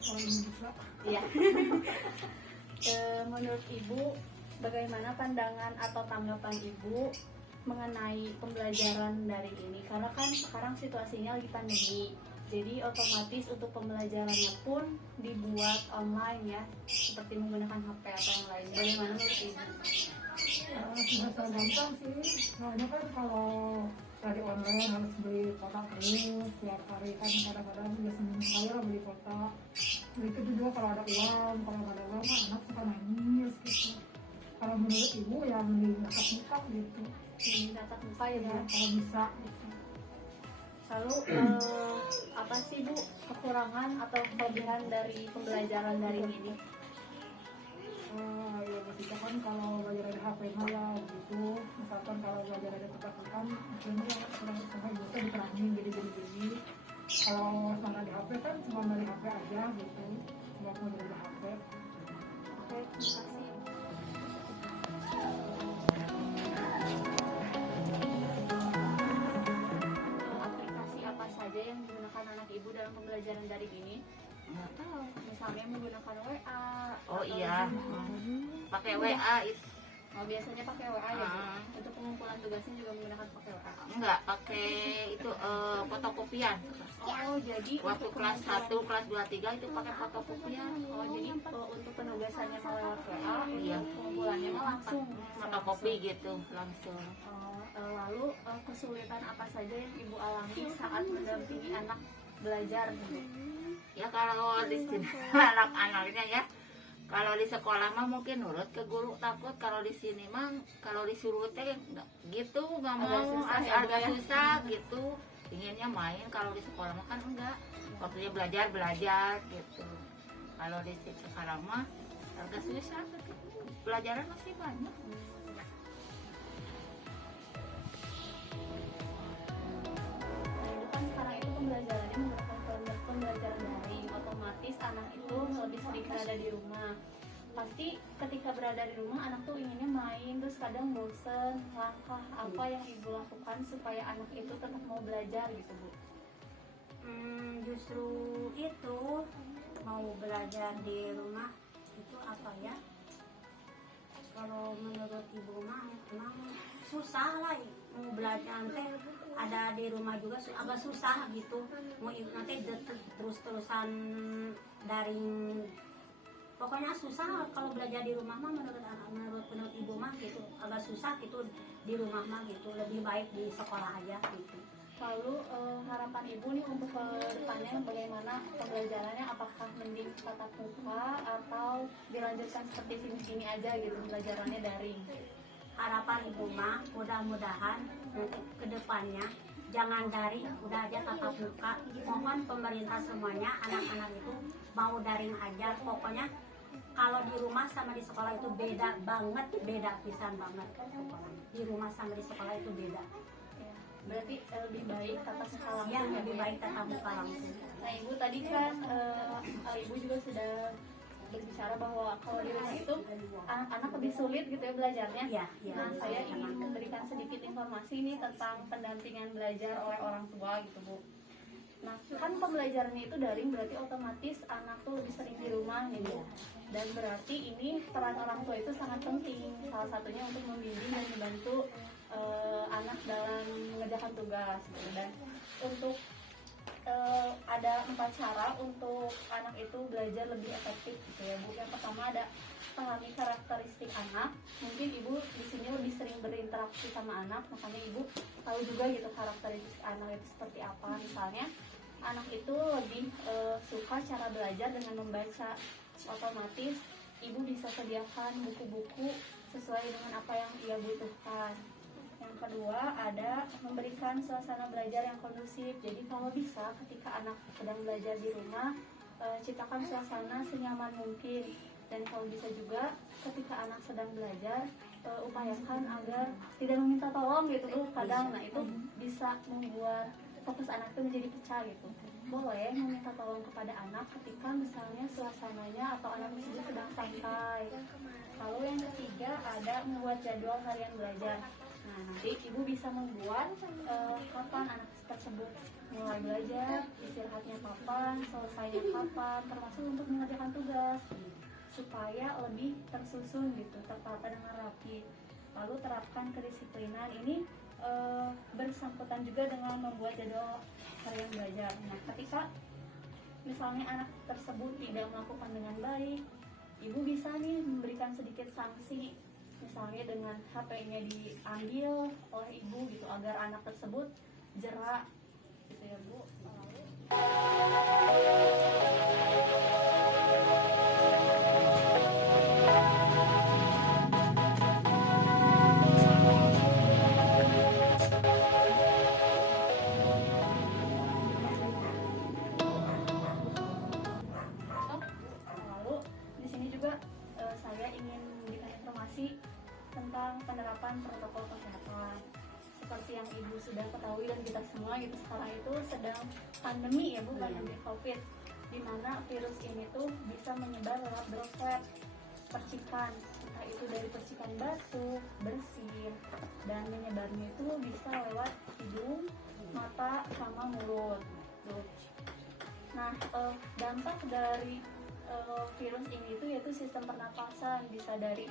kalau ini bisa. Iya. Menurut Ibu, bagaimana pandangan atau tanggapan Ibu mengenai pembelajaran dari ini? Karena kan sekarang situasinya lagi pandemi, jadi otomatis untuk pembelajarannya pun dibuat online ya, seperti menggunakan HP atau yang lain. Bagaimana menurut Ibu? Tidak gampang sih, soalnya kan kalau dari online harus beli kotak terus tiap hari kan kadang-kadang ya seminggu sekali lah beli kotak. Itu juga kalau ada uang, kalau nggak ada uang mah anak suka nangis gitu. Kalau menurut ibu ya mending tatap muka gitu. Tatap muka ya, Bu? Ya, kalau bisa gitu. Lalu apa sih Bu kekurangan atau kelebihan dari pembelajaran daring ini? Ya ketika kan kalau belajar dari HP mah ya gitu, misalkan kalau belajar dari tempat makan mungkin ya kurang sama bisa diterangin gini. Kalau sama di HP kan cuma dari HP aja gitu, cuma mau dari HP. Oke, terima kasih. Aplikasi apa saja yang digunakan anak Ibu dalam pembelajaran daring ini? Nggak tahu. Misalnya menggunakan WA. Oh atau iya, Zoom. pakai WA itu. Oh, biasanya pakai WA ya, Bu? Untuk pengumpulan tugasnya juga menggunakan pakai WA. Enggak, pakai itu fotokopian. Oh, jadi Waktu untuk kelas pengumpulan- 1, kelas 2, 3 itu pakai fotokopian. Oh, jadi untuk penugasannya lewat WA, Iya. pengumpulannya mah langsung. Fotokopi gitu langsung. Lalu kesulitan apa saja yang Ibu alami saat mendampingi anak belajar gitu? Ya kalau di sini anak-anaknya ya, kalau di sekolah mah mungkin nurut ke guru, takut kalau di sini mah kalau disuruh teh nggak gitu, nggak mau, Agak susah ya, Bu, agak ya? susah gitu, inginnya main. Kalau di sekolah mah kan enggak, waktunya belajar gitu. Kalau di sini sekarang mah agak susah, pelajaran masih banyak. Itu kan sekarang itu pembelajarannya menggunakan pembelajaran daring, otomatis anak itu lebih sering berada di rumah. Pasti ketika berada di rumah anak tuh inginnya main, terus kadang bosen. Langkah apa yang Ibu lakukan supaya anak itu tetap mau belajar gitu, Bu? Justru itu mau belajar di rumah itu apa ya, kalau menurut ibu mah emang susah lah mau belajar nanti ada di rumah juga agak susah gitu, mau nanti terus-terusan daring, pokoknya susah kalau belajar di rumah mah menurut ibu mah gitu, agak susah gitu di rumah mah gitu, lebih baik di sekolah aja gitu. Lalu harapan Ibu nih untuk ke depannya bagaimana pembelajarannya, apakah mending tatap muka atau dilanjutkan seperti sini-sini aja gitu pembelajarannya daring? Harapan ibu mah mudah-mudahan nanti kedepannya jangan daring, udah aja tatap muka. Mohon pemerintah semuanya anak-anak itu mau daring aja, pokoknya kalau di rumah sama di sekolah itu beda banget, beda pisan banget. Pokoknya di rumah sama di sekolah itu beda. Berarti lebih baik tatap muka langsung Ya, ya, Bu, lebih ya? baik tatap muka langsung. Nah, Ibu tadi kan Ibu juga sudah berbicara bahwa kalau di rumah itu anak-anak lebih sulit gitu ya belajarnya. Iya, iya. Nah, saya ingin memberikan sedikit informasi nih tentang pendampingan belajar oleh orang tua gitu, Bu. Nah, kan pembelajarannya itu daring, berarti otomatis anak tuh lebih sering di rumah nih, Bu. Dan berarti ini peran orang tua itu sangat penting. Salah satunya untuk membimbing dan membantu anak dalam mengerjakan tugas gitu. Dan untuk ada 4 cara untuk anak itu belajar lebih efektif gitu ya, Bu. Yang pertama ada pahami karakteristik anak. Mungkin Ibu di sini lebih sering berinteraksi sama anak, makanya Ibu tahu juga gitu karakteristik anak itu seperti apa. Misalnya anak itu lebih suka cara belajar dengan membaca, otomatis Ibu bisa sediakan buku-buku sesuai dengan apa yang ia butuhkan. Yang kedua ada memberikan suasana belajar yang kondusif. Jadi kalau bisa ketika anak sedang belajar di rumah, ciptakan suasana senyaman mungkin. Dan kalau bisa juga ketika anak sedang belajar, upayakan agar tidak meminta tolong gitu tuh kadang. Nah itu bisa membuat fokus anak itu menjadi pecah gitu. Boleh meminta tolong kepada anak ketika misalnya suasananya atau anak tersebut sedang santai. Lalu yang ketiga ada membuat jadwal harian belajar. Nah Nah, nanti ibu bisa membuat kapan anak tersebut mulai belajar, istirahatnya kapan, selesainya kapan, termasuk untuk mengerjakan tugas supaya lebih tersusun gitu, tertata dengan rapi. Lalu terapkan kedisiplinan ini bersangkutan juga dengan membuat jadwal harian belajar. Nah, ketika misalnya anak tersebut tidak melakukan dengan baik, ibu bisa nih memberikan sedikit sanksi, misalnya dengan HP-nya diambil oleh ibu gitu, agar anak tersebut jerak gitu ya Bu. Lalu di sini juga saya ingin memberikan informasi tentang penerapan protokol kesehatan. Seperti yang ibu sudah ketahui dan kita semua gitu, sekarang itu sedang pandemi ya Bu, pandemi COVID, di mana virus ini tuh bisa menyebar lewat droplet, percikan, entah itu dari percikan batuk, bersin, dan menyebarnya itu bisa lewat hidung, mata, sama mulut. Tuh. Nah, dampak dari virus ini itu yaitu sistem pernapasan, bisa dari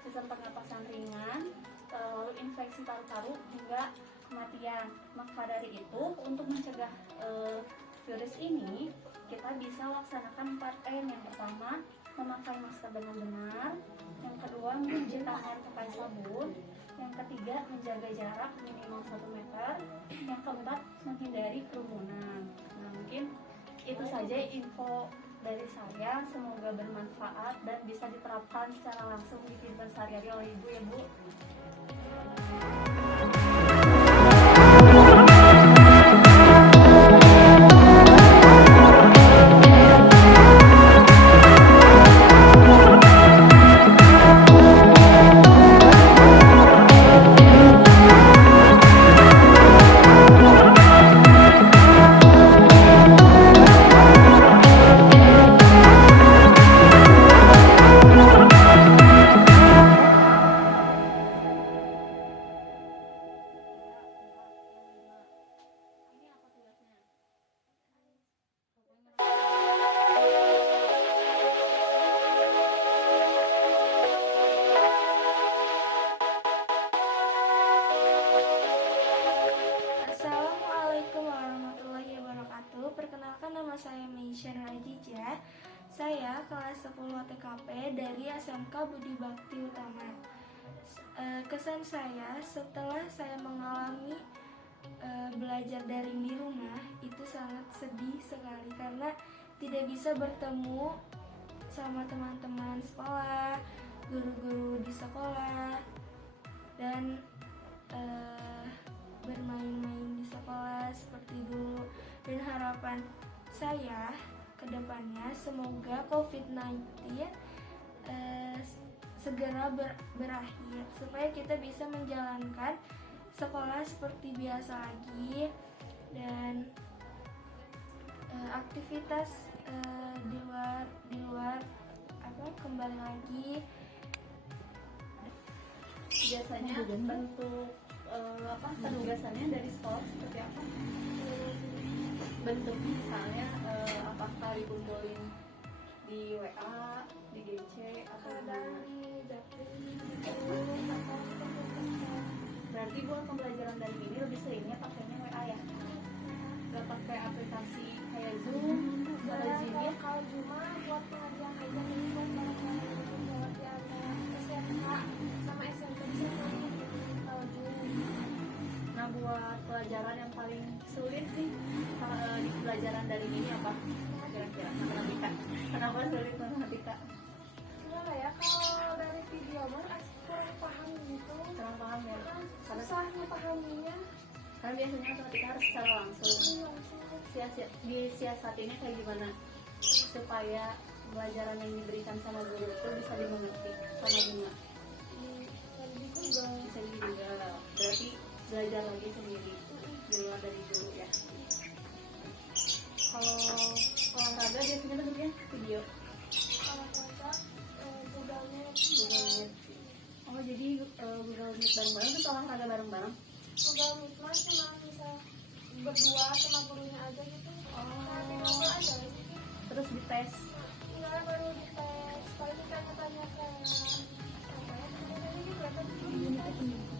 sistem pernapasan ringan, lalu infeksi paru-paru hingga kematian. Maka dari itu, untuk mencegah virus ini, kita bisa laksanakan 4M. Yang pertama, memakai masker dengan benar. Yang kedua, mencuci tangan pakai sabun. Yang ketiga, menjaga jarak minimal 1 meter. Yang keempat, menghindari kerumunan. Nah, mungkin itu saja info dari saya, semoga bermanfaat dan bisa diterapkan secara langsung di kehidupan sehari-hari oleh ibu ya Bu. Assalamualaikum warahmatullahi wabarakatuh. Perkenalkan, nama saya Meisha Rajija. Saya kelas 10 TKP dari SMK Budi Bakti Utama. Kesan saya setelah saya mengalami belajar daring di rumah itu sangat sedih sekali karena tidak bisa bertemu sama teman-teman sekolah, guru-guru di sekolah, dan bermain-main di sekolah seperti dulu. Dan harapan saya ke depannya semoga COVID-19 segera berakhir supaya kita bisa menjalankan sekolah seperti biasa lagi, dan aktivitas di luar kembali lagi. Biasanya bentuk penugasannya dari sekolah seperti apa? Bentuk misalnya apakah dikumpulin di WA, di GC, atau berarti buat pembelajaran dari ini lebih seringnya pakainya WA ya? Gak pakai aplikasi kayak Zoom atau Jimmy? Kalau cuma buat pengajian aja, ini buat barang-barang buat yang SMK sama SMP bisa kalau Zoom. Nah, buat pelajaran yang paling sulit nih di pelajaran dari ini apa? Kira-kira matematika. Kenapa sulit matematika? Gimana ya, kalau dari video mah kurang paham gitu, Kurang paham ya? Karena susah ngepahaminya. biasanya matematika harus secara langsung. Disiasatinnya kayak gimana supaya pelajaran yang diberikan sama guru itu bisa dimengerti sama Bunga? Bisa di Google. Berarti belajar lagi sendiri di luar dari guru ya. Kalau olahraga biasanya bentuknya video. Google Meet. Oh, jadi Google Meet bareng-bareng itu olahraga bareng-bareng. berdua sama gurunya aja gitu. Nanti ngobrol aja sih. Terus dites. Enggak, baru dites. Paling tanya-tanya kayak apa ya, gitu.